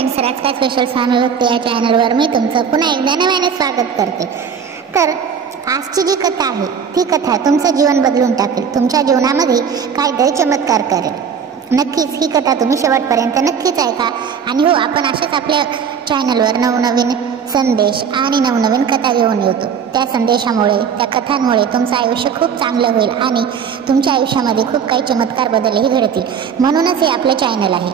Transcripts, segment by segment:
Friends, राजका special स्वामी भक्ती या चॅनलवर मी तुमचं पुन्हा एकदा नव्याने स्वागत करते। तर आजची जी कथा आहे ती कथा तुमचं जीवन बदलून टाकेल, तुमच्या जीवनामध्ये काहीतरी चमत्कार करेल। नक्कीच ही कथा तुम्ही शेवटपर्यंत नक्कीच ऐका। आणि हो, आपण अशाच आपल्या चॅनलवर नवनवीन संदेश आणि नवनवीन कथा घेऊन येतो। त्या संदेशामुळे, त्या कथांमुळे तुमचं आयुष्य खूप चांगलं होईल आणि तुमच्या आयुष्यामध्ये खूप काही चमत्कार बदलही घडतील। म्हणूनच हे आपलं चॅनल आहे।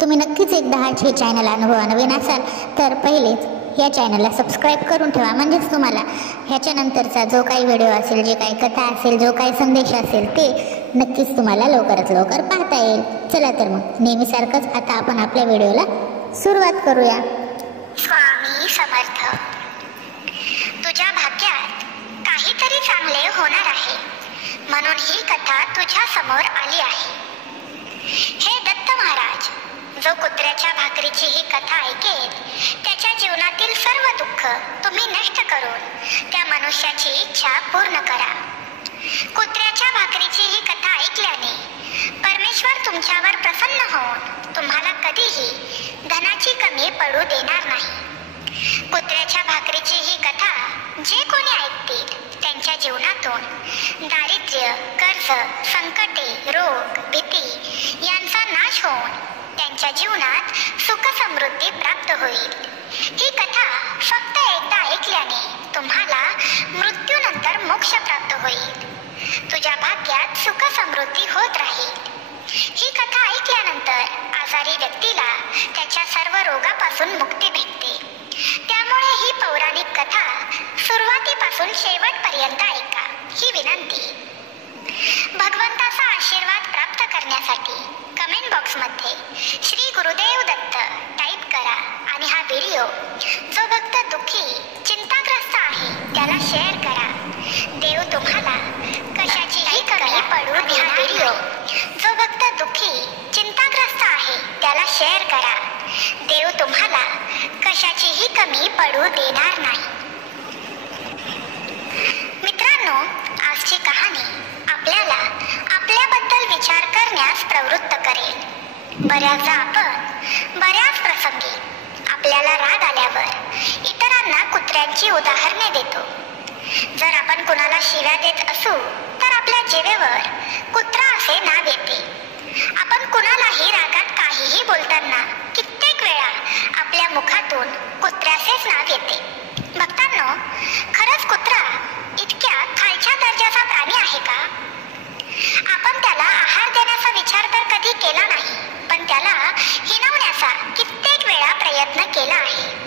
तुम्ही नक्कीच एकदा हे चॅनल अनुभवा नवीन असाल तर पहिलेच या चॅनलला सबस्क्राईब करून ठेवा, म्हणजेच तुम्हाला ह्याच्यानंतरचा जो काही व्हिडिओ असेल, जे काही कथा असेल, जो काही संदेश असेल ते नक्कीच तुम्हाला लवकरात लवकर पाहता येईल। चला तर मग नेहमीसारखंच आता आपण आपल्या व्हिडिओला सुरुवात करूया। स्वामी समर्थ। तुझ्या भाग्यात काहीतरी चांगले होणार आहे, म्हणून ही कथा तुझ्या समोर आली आहे। हे दत्त महाराज, जो कुत्र्याच्या भाकरीची ही कथा ऐकेल त्याच्या जीवनातील सर्व दुःख तुम्ही नष्ट करून त्या मनुष्याची इच्छा पूर्ण करा। कुत्र्याच्या भाकरीची ही कथा ऐकल्याने परमेश्वर तुमच्यावर प्रसन्न होऊन तुम्हाला कधीही धनाची कमी पडू देणार नाही। कुत्र्याच्या भाकरीची ही कथा जे कोणी ऐकतील त्यांच्या जीवनातून दारिद्र्य, कर्ज, संकटे, रोग, भीती यांचा नाश होऊन त्यांच्या जीवनात सुख समृद्धी प्राप्त होईल। ही कथा फक्त एकदा ऐकल्याने तुम्हाला मृत्यूनंतर मोक्ष प्राप्त होईल। तुझ्या भाग्यात सुख समृद्धी होत राहील। ही कथा ऐकल्यानंतर आजारी व्यक्तीला त्याच्या सर्व रोगापासून मुक्ती भेटते। त्यामुळे ही पौराणिक कथा सुरुवातीपासून शेवटपर्यंत ऐका, ही विनंती। भगवंताचा आशीर्वाद प्राप्त करण्यासाठी कमेंट बॉक्समध्ये श्री गुरुदेव दत्त टाईप करा आणि हा व्हिडिओ जो भक्त दुःखी, चिंताग्रस्त आहे त्याला शेअर करा। देव तुम्हाला कशाचीही कमी पडू देणार व्हिडिओ जो भक्त दुःखी, चिंताग्रस्त आहे त्याला शेअर करा। देव तुम्हाला कशाचीही कमी पडू देणार नाही। मित्रांनो, आजची कहाणी आपल्याला आपल्याबद्दल विचार करण्यास प्रवृत्त करेल। बऱ्याचदा आपण बऱ्याच प्रसंगी आपल्याला राग आल्यावर इतरांना कुत्र्यांची उदाहरणे देतो। जर आपण कुणाला शिव्या देत असू तर आपल्या जिभेवर कुत्रा असे नाव येते। आपण कुणालाही रागात काहीही बोलताना कित्येक वेळा आपल्या मुखातून कुत्र्याचेच नाव येते। भक्तांनो, खरंच कुत्रा इतक्या खालच्या दर्जाचा प्राणी आहे का? आपण त्याला आहार देण्याचा विचार तर कधी केला नाही, पण त्याला हिणवण्याचा कित्येक वेळा प्रयत्न केला आहे।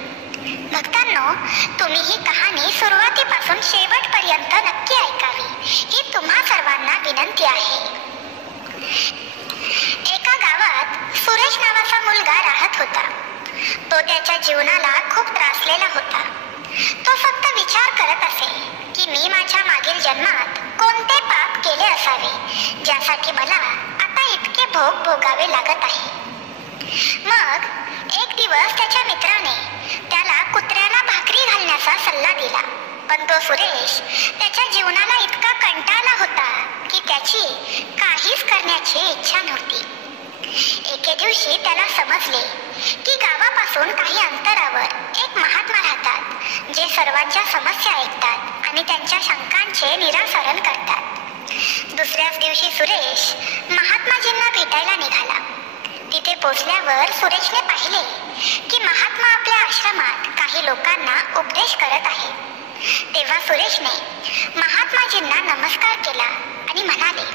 भक्तांनो, तुम्ही ही कहाणी सुरुवातीपासून शेवटपर्यंत नक्की ऐकावी, ही तुम्हा सर्वांना विनंती आहे। एका गावात सुरेश नावाचा मुलगा राहत होता। तो त्याच्या जीवनाला खूप त्रासलेला होता। तो फक्त विचार करत असे की मी माझ्या मागील जन्मात कोणते पाप केले असावे ज्यासाठी मला आता इतके भोग भोगावे लागत आहे। मग एक दिवस त्याच्या मित्राने त्याला कुत्र्याला भाकरी घालण्याचा सल्ला दिला, पण तो सुरेश त्याच्या जीवनाला इतका कंटाळला होता की त्याची काहीच करण्याची इच्छा नव्हती। एके दिवशी त्याला समजले की गावापासून काही अंतरावर एक महात्मा राहतात, जे सर्वांच्या समस्या ऐकतात आणि त्यांच्या शंकांचे निराकरण करतात। दुसऱ्याच दिवशी सुरेश महात्माजींना भेटायला निघाला। तिथे पोचल्यावर सुरेशने पाहिले की महात्मा आपल्या आश्रमात काही लोकांना उपदेश करत आहे। तेव्हा सुरेशने महात्माजींना नमस्कार केला आणि म्हणाले,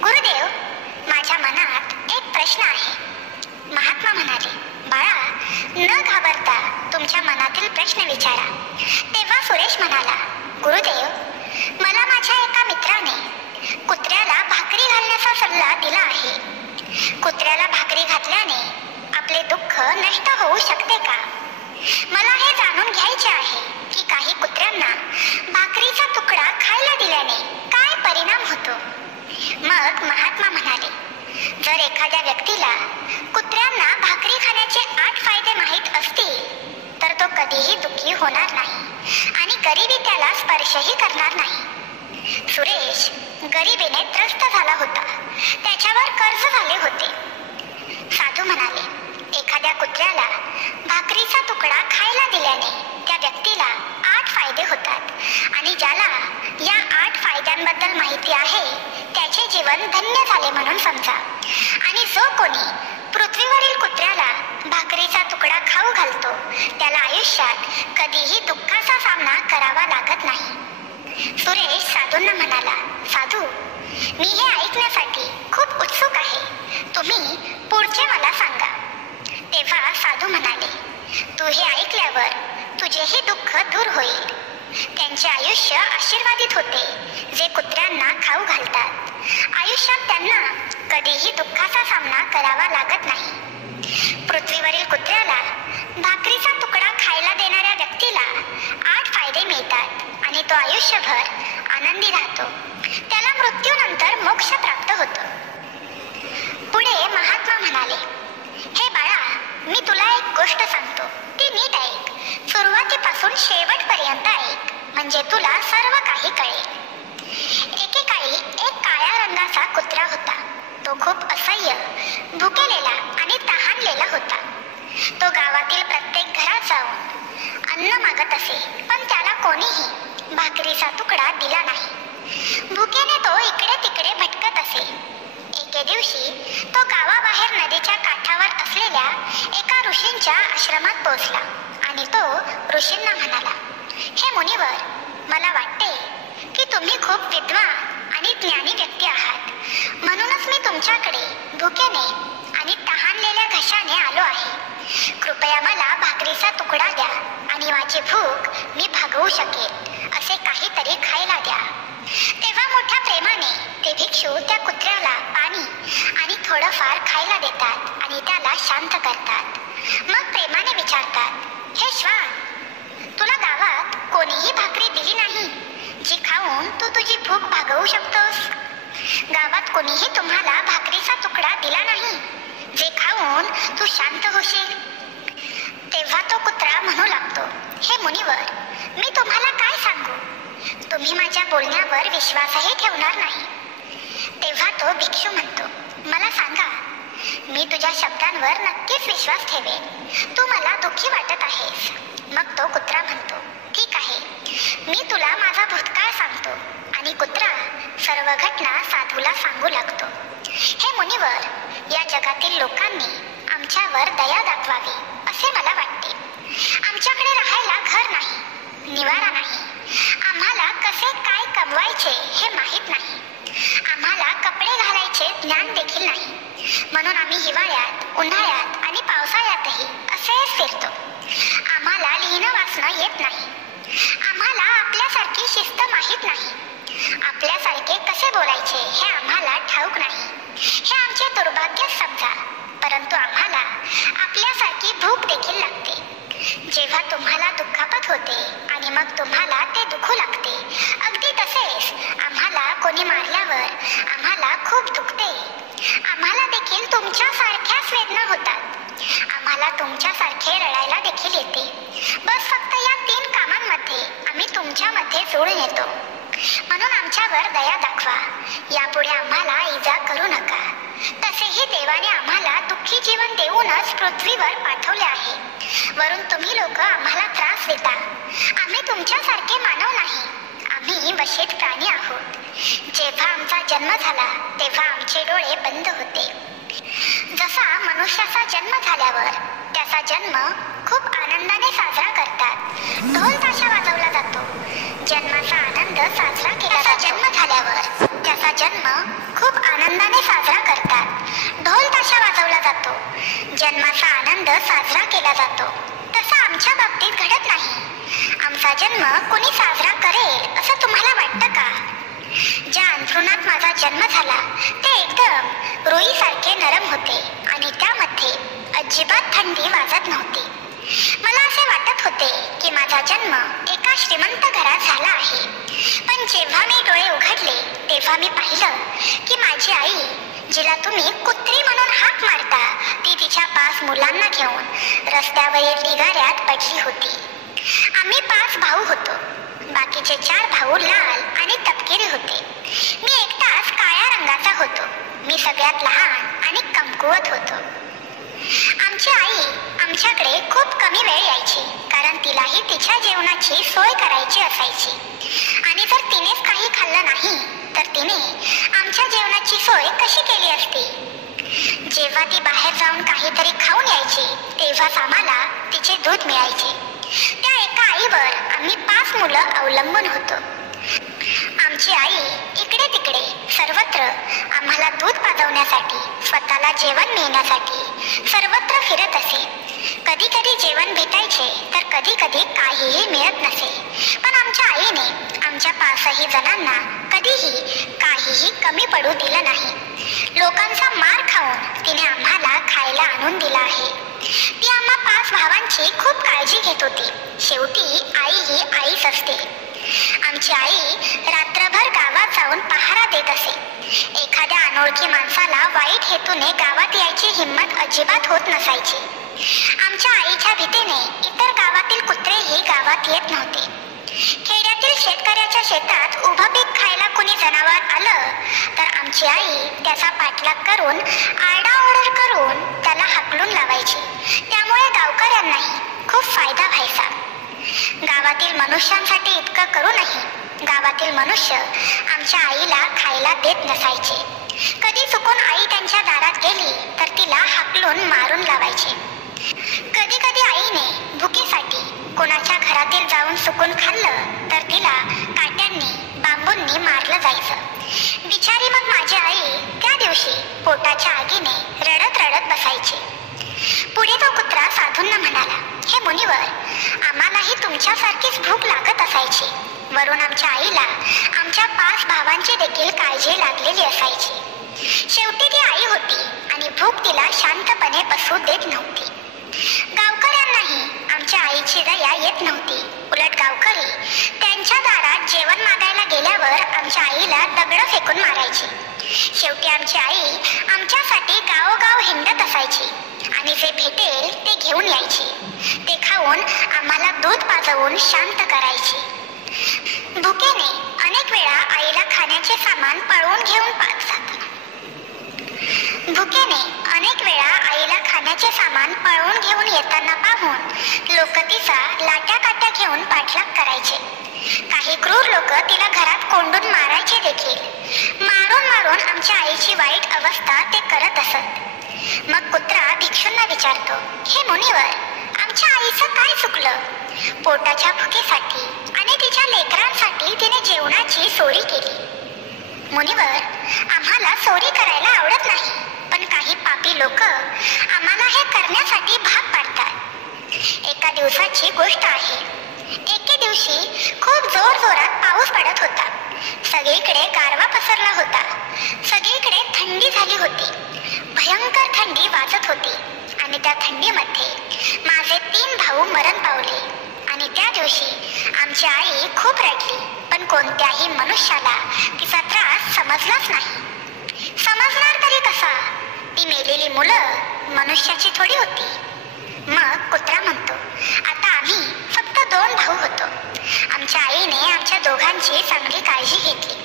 गुरुदेव, माझ्या मनात एक प्रश्न आहे। महात्मा म्हणाले, बाळा, न घाबरता तुमच्या मनातील प्रश्न विचारा। तेव्हा सुरेश म्हणाला, गुरुदेव, मला माझ्या एका मित्राने कुत्र्याला भाकरी घालण्याचा सल्ला दिला आहे। कुत्र्याला भाकरी घातल्याने आपले दुःख नष्ट होऊ शकते का? मला हे जाणून घ्यायचे आहे की काही कुत्र्यांना भाकरीचा तुकडा खायला दिल्याने काय परिणाम होतो? मग महात्मा म्हणाले, जर एखाद्या व्यक्तीला कुत्र्यांना भाकरी खाण्याचे 8 फायदे माहीत असतील तर तो कधीही दुःखी होणार नाही आणि गरिबी त्याला स्पर्शही करणार नाही। सुरेश गरिबीने त्रस्त झाला होता। त्याच्यावर कर्ज झाले होते। साधू म्हणाले, एखाद्या कुत्र्याला जीवन धन्य झाले म्हणून समजा. आणि जो कोणी पृथ्वीवरील कुत्र्याला भाकरीचा तुकडा खाऊ घालतो त्याला आयुष्यात कधीही दुःखाचा सामना करावा लागत नाही. सुरेश साधूंना म्हणाला, साधू, मी हे ऐकण्यासाठी खूप उत्सुक आहे. तुम्ही पुढचे मला सांगा. तेव्हा साधू म्हणाले, तू हे ऐकल्यावर तुझेही दुःख दूर होईल. त्यांचे आयुष्य आशीर्वादित होते जे कुत्र्यांना खाऊ घालतात. आयुष्यात त्यांना कधीही दुःखाचा सामना करावा लागत नाही. पृथ्वीवरील कुत्र्याला भाकरीचा तुकडा खायला देणाऱ्या व्यक्तीला 8 फायदे मिळतात आणि तो आयुष्यभर आनंदी राहतो. त्याला मृत्यूनंतर मोक्ष प्राप्त होतो. पुढे महात्मा म्हणाले, हे बाळा, मी तुला एक गोष्ट सांगतो, ती नीट ऐक. सुरुवातीपासून शेवटपर्यंत ऐक, म्हणजे तुला सर्व काही कळेल. एकेकाळी एक काळ्या रंगाचा कुत्रा होता. तो खूप असह्य, भुकेलेला आणि तहानलेला होता. तो गावातील प्रत्येक घरात जाऊन अन्न मागत असे, पण त्याला कोणीही भाकरीचा तुकडा दिला नाही. भुकेने तो इकडे तिकडे भटकत असे. एके दिवशी तो गावाबाहेर नदीच्या काठावर असलेल्या एका ऋषींच्या आश्रमात पोहोचला आणि तो ऋषींना म्हणाला, हे मुनिवर, मला वाटते की तुम्ही खूप विद्वान आणि ज्ञानी व्यक्ती आहात. म्हणूनच मी तुमच्याकडे भुकेने आणि तहानलेल्या घशाने आलो आहे. कृपया मला भाकरीचा तुकडा द्या आणि माझी भूक मी भागवू शकेल असे काहीतरी खायला द्या. तेव्हा मोठ्या प्रेमाने ते भिक्षू त्या कुत्र्याला पाणी आणि थोडंफार खायला देतात आणि त्याला शांत करतात. मग प्रेमाने विचारतात, हे श्वान, तुला गावात कोणीही भाकरी दिली नाही जी खाऊन तू तुझी भूक भागवू शकतोस? गावात कोणीही तुम्हाला भाकरीचा तुकडा दिला नाही जे खाऊन तू शांत होशील? तेव्हा तो कुत्रा म्हणू लागतो, हे मुनिवर, मी तुम्हाला काय सांगू? तुम्ही माझ्या बोलण्यावर विश्वासही ठेवणार नाही. तेव्हा तो भिक्षू म्हणतो, मला सांगा, मी तुझ्या शब्दांवर नक्कीच विश्वास ठेवेन. तू मला दुःखी वाटत आहेस. मग तो कुत्रा म्हणतो, ठीक आहे, मी तुला माझा भूतकाळ सांगतो. आणि कुत्रा सर्व घटना साधूला सांगू लागतो. हे मुनिवर, या जगातील लोकांनी आमच्यावर दया दाखवावी असे मला वाटते. आमच्याकडे राहायला घर नाही, निवारा नाही. आम्हाला कसे काय कमवायचे हे माहीत नाही. आम्हाला कपडे घालायचे ज्ञान देखील नाही. म्हणून आम्ही हिवाळ्यात, उन्हाळ्यात आणि पावसाळ्यातही असेच फिरतो. आम्हाला लिहिणं वाचणं येत नाही. आम्हाला आपल्यासारखी शिस्त माहीत नाही. आपल्यासारखे कसे बोलायचे हे आम्हाला ठाऊक नाही. हे आमचे दुर्भाग्य समजा. परंतु आम्हाला आपल्यासारखी भूक देखील लागते. जेव्हा तुम्हाला दुखापत होते आणि मग तुम्हाला ते दुखू लागते, अगदी तसेच आम्हाला कोणी मारल्यावर आम्हाला खूप दुखते. आम्हाला देखील तुमच्यासारख्याच वेदना होतात. आम्हाला तुमच्यासारखे रडायला देखील येते. बस फक्त या 3 कामांमध्ये आम्ही तुमच्यामध्ये जुळून येतो. म्हणून आमच्यावर दया दाखवा. यापुढे आम्हाला इजा करू नका. तसेही देवाने आम्हाला दुःखी जीवन देऊनच पृथ्वीवर पाठवले आहे. वरून तुम्ही लोक आम्हाला त्रास देता. आम्ही तुमच्यासारखे मानव नाही. आम्ही वशीत प्राणी आहोत. जेव्हा आमचा जन्म झाला तेव्हा आमचे डोळे बंद होते. जसा मनुष्याचा जन्म झाल्यावर त्याचा जन्म खूप आनंदाने साजरा करतात. ढोल ताशा वाजवला जातो. जन्माचा आनंद साजरा केला जातो. जन्म झाल्यावर त्याचा जन्म खूप आनंदाने साजरा करतात. ढोल ताशा वाजवला जातो. जन्माचा आनंद साजरा केला जातो. तसं आमच्या बाबतीत घडत नाही. आमचा जन्म कोणी साजरा करेल असं तुम्हाला वाटतं का? ज्या अंथरुणात माझा जन्म झाला ते एकदम रुईसारखे नरम होते आणि त्यामध्ये अजिबात थंडी वाजत नव्हती. मला असे वाटत होते की माझा जन्म एका श्रीमंत घरात झाला आहे. पण जेव्हा मी डोळे उघडले तेव्हा मी पाहिलं की माझी आई, जिला तुम्ही कुत्री म्हणून हाक मारता, ती तिच्या 5 मुलांना घेऊन रस्त्यावरील ढिगाऱ्यात पडली होती. आम्ही 5 भाऊ होतो. बाकीचे 4 भाऊ लाल आणि तपकिरी होते. मी एकटाच काळ्या रंगाचा होतो. मी सगळ्यात लहान आणि कमकुवत होतो. आमची आई आमच्याकडे खूप कमी वेळ यायची, कारण तिलाही तिच्या जेवणाची सोय करायची असायची. आणि जर तिनेच काही खाल्लं नाही तर तिने आमच्या जेवणाची सोय कशी केली असती? जेव्हा ती बाहेर जाऊन काहीतरी खाऊन यायची तेव्हाच आम्हाला तिचे दूध मिळायचे. त्या एका आईवर आम्ही 5 मुलं अवलंबून होतो. आमची आई इकडे तिकडे सर्वत्र आम्हाला दूध पाजवण्यासाठी, स्वतःला जेवण मिळण्यासाठी सर्वत्र फिरत असे. कधी कधी जेवण भेटायचे तर कधी कधी काहीही मिळत नसे. पण आमच्या आईने आमच्या 5ही जणांना कधीही काहीही कमी पडू दिलं नाही. लोकांचा मार खाऊन तिने आम्हाला खायला आणून दिला आहे. ती आम्हा 5 भावांची खूप काळजी घेत होती. शेवटी आई ही आईच असते. आमची आई रात्रभर गावात जाऊन पहारा देत असे. एखाद्या अनोळखी माणसाला वाईट हेतूने गावात यायची हिंमत अजिबात होत नसायची. आमच्या आईच्या भीतीने इतर गावातील कुत्रेही गावात येत नव्हते. खेड्यातील शेतकऱ्याच्या शेतात उभं पीक खायला कुणी जनावर आलं तर आमची आई त्याचा पाठलाग करून आरडाओरड करून त्याला हाकलून लावायची. त्यामुळे गावकऱ्यांनाही खूप फायदा व्हायचा. गावातील मनुष्यांसाठी इतकं करूनही गावातील मनुष्य आमच्या आईला खायला देत नसायचे. कधी चुकून आई त्यांच्या दारात गेली तर तिला हाकलून मारून लावायचे. कधी कधी आईने भुकेसाठी कोणाच्या घरातील जाऊन चुकून खाल्लं तर तिला काट्यांनी, बांबूंनी मारलं जायचं. बिचारी मग माझी आई त्या दिवशी पोटाच्या आगीने रडत रडत बसायची. पुढे तो कुत्रा साधूंना म्हणाला, हे मुनिवर, आम्हालाही तुमच्यासारखीच भूक लागत असायची. वरून आमच्या आईला आमच्या 5 भावांची देखील काळजी लागलेली असायची. शेवटी ती आई होती आणि भूक तिला शांतपणे बसू देत नव्हती. गावकऱ्यांनाही आमच्या आईची दया येत नव्हती. उलट गावकरी त्यांच्या दारात जेवण मागायला गेल्यावर आमच्या आईला दगडं फेकून मारायची. शेवटी आमची आई आमच्यासाठी गावोगाव हिंडत असायची आणि जे भेटेल ते घेऊन यायची. ते खाऊन आम्हाला दूध पाजवून शांत करायची. भुकेने अनेक वेळा आईला खाण्याचे सामान पळवून घेऊन येताना पाहून लोक तिचा लाट्या काट्या घेऊन पाठलाग करायचे. काही क्रूर लोक तिला घरात कोंडून मारायचे देखील. मारून मारून आमच्या आईची वाईट अवस्था ते करत असत. मग कुत्रा भिक्षूंना विचारतो, हे मुनिवर, आमच्या आईचं काय चुकलं? पोटाच्या भुकेसाठी आणि तिच्या लेकरांसाठी तिने जेवणाची सोडी केली. मुनिवर, आम्हाला चोरी करायला आवडत नाही, पण काही पापी लोक आम्हाला हे करण्यासाठी भाग पाडतात. एका दिवसाची गोष्ट आहे. एके दिवशी खूप जोरजोरात पाऊस पडत होता. सगळीकडे गारवा पसरला होता. सगळीकडे थंडी झाली होती. भयंकर थंडी वाजत होती आणि त्या थंडीमध्ये माझे 3 भाऊ मरण पावले. आणि त्या दिवशी आमची आई खूप रडली, पण कोणत्याही मनुष्याला तिचा त्रास समजलाच नाही. समजणार तरी कसा? ती मेलेली मुलं मनुष्याची थोडी होती. मग कुत्रा म्हणतो, आता आम्ही फक्त 2 भाऊ होतो. आमच्या आईने आमच्या दोघांची चांगली काळजी घेतली.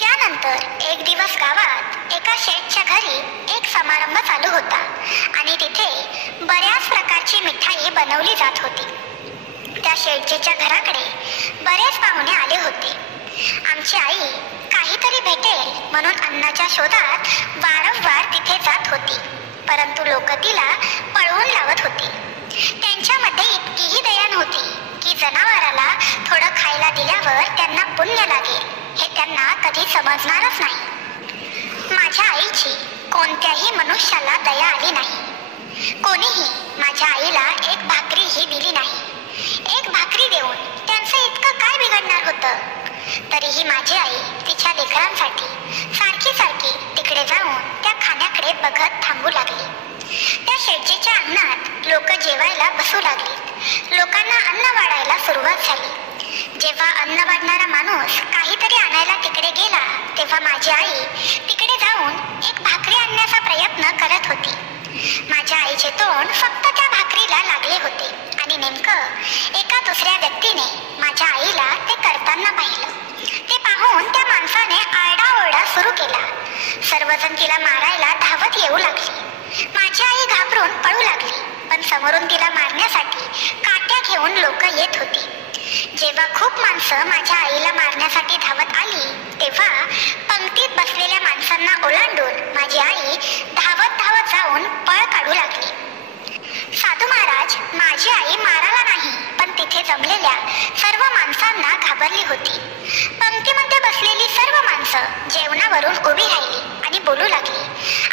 त्यानंतर एक दिवस गावात एका शेठच्या घरी एक समारंभ चालू होता आणि तिथे बऱ्याच प्रकारची मिठाई बनवली जात होती. त्या शेठजीच्या घराकडे बरेच पाहुणे आले होते. आमची आई काहीतरी भेटेल म्हणून अन्नाच्या शोधात वारंवार तिथे जात होती, परंतु लोक तिला पळवून लावत होते. त्यांच्यामध्ये इतकीही दया नव्हती की जनावराला थोडं खायला दिल्यावर त्यांना पुण्य लागेल हे त्यांना कधी समजणारच नाही. माझ्या आईची कोणत्याही मनुष्याला दया आली नाही. कोणीही माझ्या आईला एक भाकरीही दिली नाही. एक भाकरी देऊन त्यांचं इतकं काय बिघडणार होतं? तरीही माझी आई तिच्या लेकरांसाठी सारखी सारखी तिकडे जाऊन त्या खाण्याकडे बघत थांबू लागली. त्या शेठजीच्या अन्नात लोक जेवायला बसू लागली. लोकांना अन्न वाढायला सुरुवात झाली. जेव्हा अन्न वाढणारा माणूस काहीतरी आणायला तिकडे गेला तेव्हा माझी आई तिकडे जाऊन एक भाकरी आणण्याचा प्रयत्न करत होती. माझ्या आईचे तोंड फक्त त्या भाकरीला लागले होते आणि नेमकं एका दुसऱ्या व्यक्तीने माझ्या आईला ते करताना पाहिलं. ते पाहून त्या माणसाने आरडाओरडा सुरू केला. सर्वजण तिला मारायला धावत येऊ लागली. माझी आई घाबरून पळू लागली, पण समोरून तिला मारण्यासाठी काट्या घेऊन लोक येत होती. जेव्हा खूप माणसं माझ्या आईला मारण्यासाठी धावत आली तेव्हा पंक्तीत बसलेल्या माणसांना ओलांडून माझी आई धावत धावत जाऊन पळ काढू लागली. साधू महाराज, माझी आई मारायला नाही, पण तिथे जमलेल्या सर्व माणसांना घाबरली होती. पंक्तीमध्ये बसलेली सर्व माणसं जेवणावरून उभी राहिली आणि बोलू लागली,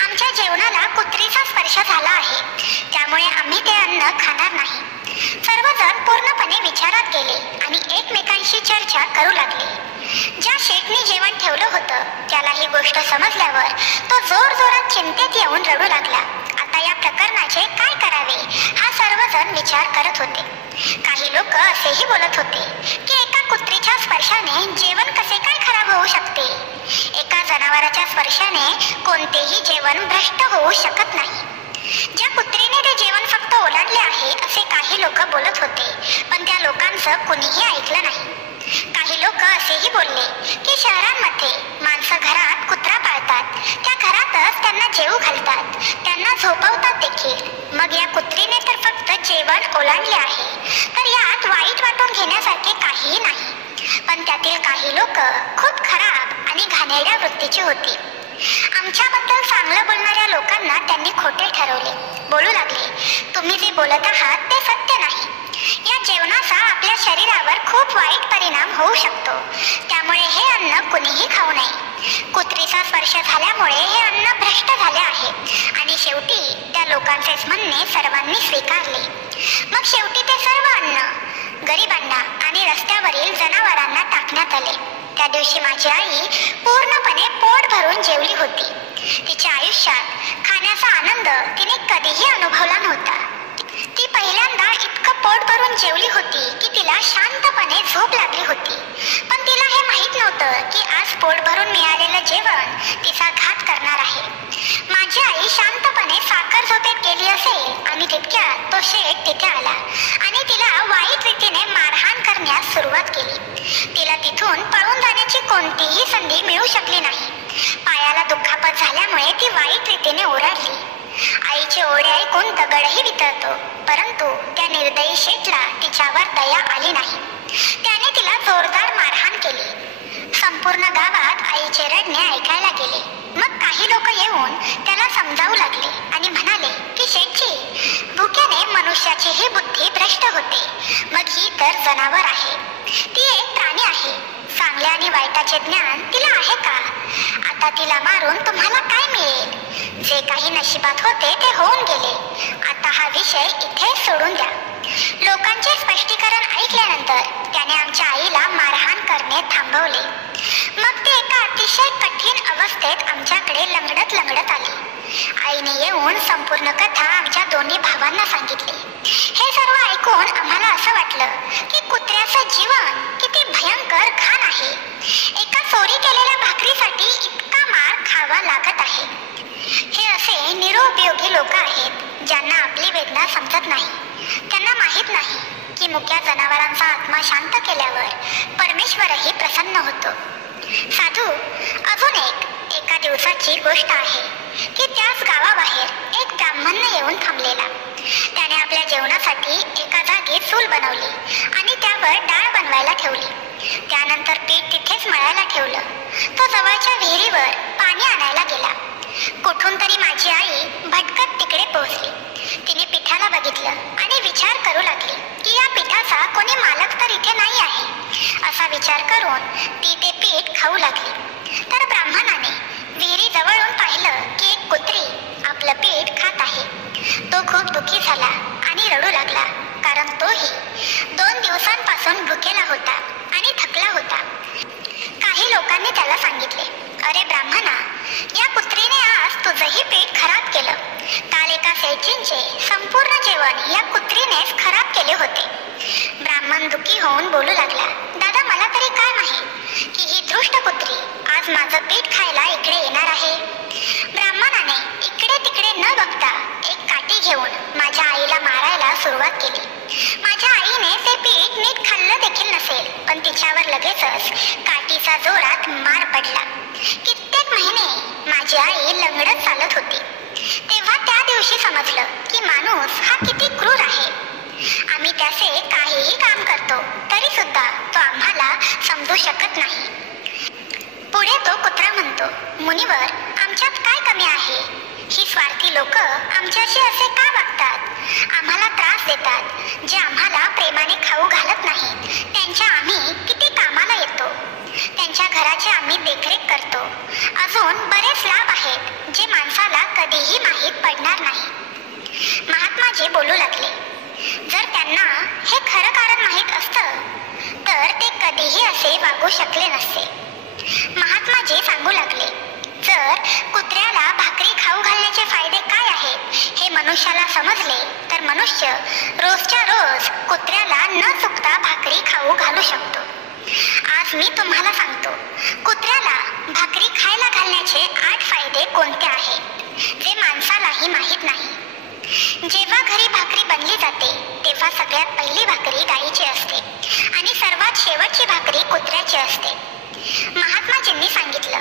आमच्या जेवणाला कुत्रीचा स्पर्श झाला आहे, त्यामुळे आम्ही ते अन्न खाणार नाही. सर्वजण पूर्णपणे विचारात गेले आणि एकमेकांशी चर्चा करू लागले. ज्या शेठने जेवण ठेवलं होतं त्याला ही गोष्ट समजल्यावर तो जोरजोरात चिंतेत येऊन रडू लागला. आता या प्रकरणाचे काय करावे हा सर्वजण विचार करत होते. काही लोक असेही बोलत होते की एका कुत्रीच्या स्पर्शाने जेवण कसे काय खराब होऊ शकते. एका जनावराच्या स्पर्शाने कोणतेही जेवण भ्रष्ट होऊ शकत नाही. ज्या कुत्रीने ते जेवण फक्त ओलांडले आहे असे काही लोक बोलत होते, पण त्या लोकांचं कुणीही ऐकलं नाही. काही लोक असेही बोलले की शहरांमध्ये माणसं घरात कुत्रा पाळतात, त्या घरातच त्यांना जेवू घालतात, त्यांना झोपवतात देखील. मग या कुत्रीने तर फक्त जेवण ओलांडले आहे, तर यात वाईट वाटून घेण्यासारखे काहीही नाही. पण त्यातील काही लोक खूप खराब आणि घाणेरड्या वृत्तीची होती. आमच्याबद्दल चांगलं बोलणाऱ्या लोकांना त्यांनी खोटे ठरवले. बोलू लागले, तुम्ही जे बोलत आहात ते सत्य नाही. या जेवणाचा आपल्या शरीरावर खूप वाईट परिणाम होऊ शकतो, त्यामुळे हे अन्न कुणीही खाऊ नये. कुत्रीचा स्पर्श झाल्यामुळे हे अन्न भ्रष्ट झाले आहे. आणि शेवटी त्या लोकांचेच म्हणणे सर्वांनी स्वीकारले. मग शेवटी ते सर्व अन्न गरिबांना आणि रस्त्यावरील जनावरांना टाकण्यात आले. त्या दिवशी माझी आई पूर्णपणे पोट भरून जेवली होती. तिच्या आयुष्यात खाण्याचा आनंद तिने कधीही अनुभवला नव्हता. ती पहिल्यांदा इतकं पोट भरून जेवली होती की तिला शांतपणे झोप लागली होती. पण तिला हे माहित नव्हतं की आज पोट भरून मिळालेलं जेवण तिचा घात करणार आहे. माझी आई शांतपणे साखर झोपेत गेली असेल आणि तितक्यात तो शेठ तिथे आला आणि तिला वाईट रीतीने मारहाण करण्यास सुरुवात केली. तिला तिथून पळून जाण्याची कोणतीही संधी मिळू शकली नाही. पायाला दुखापत झाल्यामुळे ती वाईट रीतीने ओरडली. आईचे ओरडे ऐकून दगडही वितळतो, परंतु त्या निर्दयी शेठला तिच्यावर दया आली नाही. त्याने तिला जोरदार मारहाण केली. संपूर्ण गावात आईचे रडणे ऐकायला गेले. मग काही लोक येऊन त्याला समजावू लागले आणि म्हणाले की शेठजी, भुकेने मनुष्याचीही बुद्धी भ्रष्ट होते. मग ही तर जनावर आहे, ती एक प्राणी आहे. चांगल्या आणि वाईटाचे ज्ञान तिला आहे का? आता तिला मारून तुम्हाला काय मिळेल? जे काही नशिबात होते ते होऊन गेले. आता हा विषय इथे सोडून द्या. लोकांचे स्पष्टीकरण ऐकल्यानंतर त्याने आमच्या आईला मारहाण करणे थांबवले. मग ते एका अतिशय कठीण अवस्थेत आमच्याकडे लंगडत लंगडत आली. आईने येऊन संपूर्ण कथा आमच्या दोन्ही भावांना सांगितली. हे सर्व ऐकून आम्हाला असं वाटलं की कुत्र्याचं जीवन किती भयंकर घाण आहे. एका चोरी केलेल्या भाकरीसाठी इतका मार खावा लागत आहे. हे असे निरुपयोगी लोक आहेत ज्यांना आपली वेदना समजत नाही. त्यांना माहित नाही की मुक्या जनावरांचा आत्मा शांत केल्यावर परमेश्वरही प्रसन्न होतो. साधू, अजून एका दिवसाची गोष्ट आहे की त्याच गावाबाहेर एक ब्राह्मण येऊन थांबलेला. त्याने आपल्या जेवणासाठी एका जागी चूल बनवली आणि त्यावर डाळ बनवायला ठेवली. त्यानंतर पीठ तिथेच मळायला ठेवलं. तो जवळच्या विहिरीवर पाणी आणायला गेला. कुठून तरी माझी आई भटकत तिकडे पोहोचली. तिने पिठाला बघितलं आणि विचार करू लागली की या पिठाचा कोणी मालक तर इथे नाही आहे. असा विचार करून ती ते पीठ खाऊ लागली. तर ब्राह्मणाने विहिरी जवळून पाहिलं की एक कुत्री आपलं पीठ खात आहे. तो खूप दुःखी झाला आणि रडू लागला, कारण तोही 2 दिवसांपासून भुकेला होता आणि थकला होता. काही लोकांनी त्याला सांगितले, अरे ब्राह्मणा, या कुत्रीने आज तुझंही पीठ खराब केलं. काल एका सेठजींचे संपूर्ण जेवण या कुत्रीनेच खराब केले होते. ब्राह्मण दुःखी होऊन बोलू लागला, दादा, मला तरी काय माहित की ही दुष्ट कुत्री आज माझं पीठ खायला इकडे येणार आहे. ब्राह्मणाने इकडे तिकडे न बघता एक काठी घेऊन माझ्या आईला मारायला सुरुवात केली. माझ्या आईने ते पीठ नीट खाल्लं देखील नसेल, पण तिच्यावर लगेचच काठीचा जोरात मार पडला. कित्येक महिने माझी आई लंगडत चालत होती. तेव्हा त्या दिवशी समजलं की माणूस हा किती क्रूर आहे. आम्ही त्याचे काहीही काम करतो तरी सुद्धा सुद्धा तो आम्हाला समजू शकत नाही. पुढे तो कुत्रा म्हणतो, मुनिवर, आमच्यात काय कमी आहे? ही स्वार्थी लोक आमच्याशी असे का वागतात? आम्हाला त्रास देतात. जे आम्हाला प्रेमाने खाऊ घालत नाहीत त्यांच्या आम्ही किती कामाला येतो. त्यांच्या घराची आम्ही देखरेख करतो. अजून बरेच लाभ आहेत जे माणसाला कधीही माहीत पडणार नाही. महात्माजी बोलू लागले, जर त्यांना हे खरं कारण माहीत असतं तर ते कधीही असे वागू शकले नसते. महात्माजी सांगू लागले, जर कुत्र्याला भाकरी खाऊ घालण्याचे फायदे काय आहेत हे मनुष्याला समजले तर मनुष्य रोजच्या रोज कुत्र्याला न चुकता भाकरी खाऊ घालू शकतो. आज मी तुम्हाला सांगतो, कुत्र्याला भाकरी खायला घालण्याचे 8 फायदे कोणते आहेत जे माणसालाही माहीत नाही. जेव्हा घरी भाकरी बनली जाते तेव्हा सगळ्यात पहिली भाकरी गायीची असते आणि सर्वात शेवटची भाकरी कुत्र्याची असते. महात्माजींनी सांगितलं,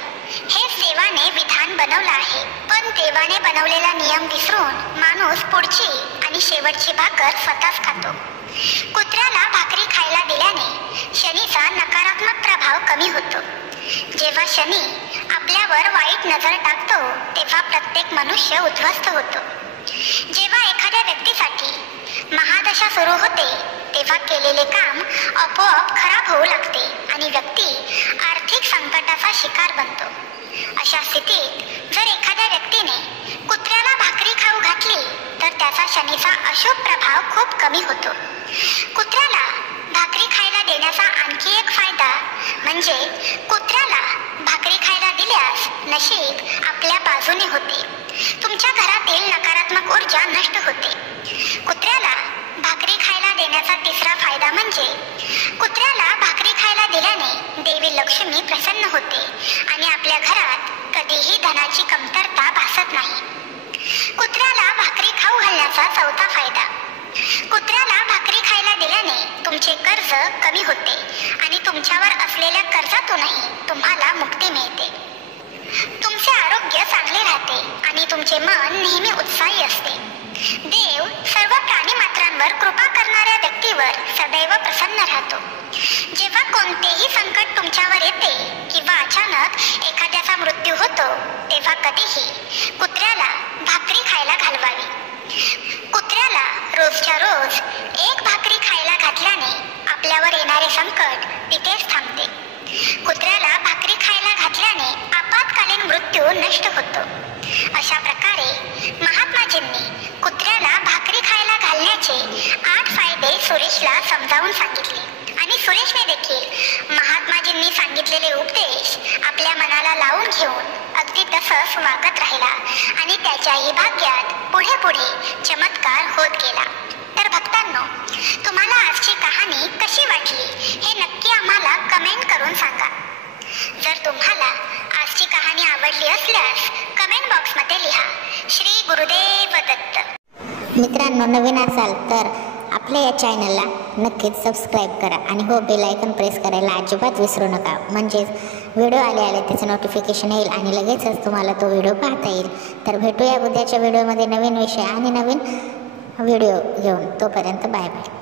हे देवाने विधान बनवलं आहे, पण देवाने बनवलेला नियम विसरून माणूस पुढची आणि शेवटची भाकर स्वतःच खातो. कुत्र्याला भाकरी खायला दिल्याने शनीचा नकारात्मक प्रभाव कमी होतो. जेव्हा शनी आपल्यावर वाईट नजर टाकतो तेव्हा प्रत्येक मनुष्य उद्ध्वस्त होतो. जेव्हा एखाद्या व्यक्तीसाठी महादशा सुरू होते तेव्हा केलेले काम आपोआप खराब होऊ लागते आणि व्यक्ती आर्थिक संकटाचा शिकार बनतो. अशा स्थितीत जर एखाद्या व्यक्तीने कुत्र्याला भाकरी खाऊ घातली तर त्याचा शनीचा अशुभ प्रभाव खूप कमी होतो. कुत्र्याला भाकरी खायला देण्याचा आणखी एक फायदा म्हणजे कुत्र्याला भाकरी खायला दिल्यास नशीब आपल्या बाजूने होते. तुमच्या घरातील नकारात्मक ऊर्जा नष्ट होते. कुत्र्याला भाकरी खायला देण्याचा तिसरा फायदा म्हणजे कुत्र्याला भाकरी खायला दिल्याने देवी लक्ष्मी प्रसन्न होते आणि आपल्या घरात कधीही धनाची कमतरता भासत नाही. कुत्र्याला भाकरी खाऊ घालण्याचा चौथा फायदा, कुत्र्याला भाकरी खायला दिल्याने तुमचे कर्ज कमी होते आणि तुमच्यावर असलेल्या कर्जातूनही तुम्हाला मुक्ती मिळते. तुमचे आरोग्य चांगले राहते आणि तुमचे मन नेहमी उत्साही असते. देव सर्व प्राणीमात्रांवर कृपा करणाऱ्या व्यक्तीवर सदैव प्रसन्न राहतो. जेव्हा कोणतेही संकट तुमच्यावर येते किंवा अचानक एखाद्याचा मृत्यू होतो तेव्हा कधीही कुत्र्याला भाकरी खायला घालवावी. कुत्र्याला रोजच्या रोज एक भाकरी खायला घातल्याने आपल्यावर येणारे संकट तिथेच थांबते. कुत्र्याला भाकरी खायला घातल्याने आपत्कालीन मृत्यू नष्ट होतो. अशा प्रकारे महात्माजींनी कुत्र्याला भाकरी खायला घालण्याचे 8 फायदे सुरेशला समजावून सांगितले आणि सुरेशने देखील महात्माजींनी सांगितलेले उपदेश आपल्या मनाला लावून घेऊन अगदी तसंच वागत राहिला आणि त्याच्याही भाग्यात पुढे पुढे चमत्कार होत गेला. तर भक्तांनो, तुम्हाला आजची कहाणी कशी वाटली हे नक्की आम्हाला कमेंट करून सांगा. जर तुम्हाला आजची कहाणी आवडली असल्यास कमेंट बॉक्समध्ये लिहा, श्री गुरुदेव दत्त. मित्रांनो, नवीन असाल तर आपल्या या चॅनलला नक्कीच सबस्क्राईब करा आणि हो, बेल आयकॉन प्रेस करायला अजिबात विसरू नका. म्हणजेच व्हिडिओ आले त्याचं नोटिफिकेशन येईल आणि लगेचच तुम्हाला तो व्हिडिओ पाहता येईल. तर भेटूया उद्याच्या व्हिडिओमध्ये नवीन विषय आणि नवीन व्हिडिओ घेऊन. तोपर्यंत बाय बाय.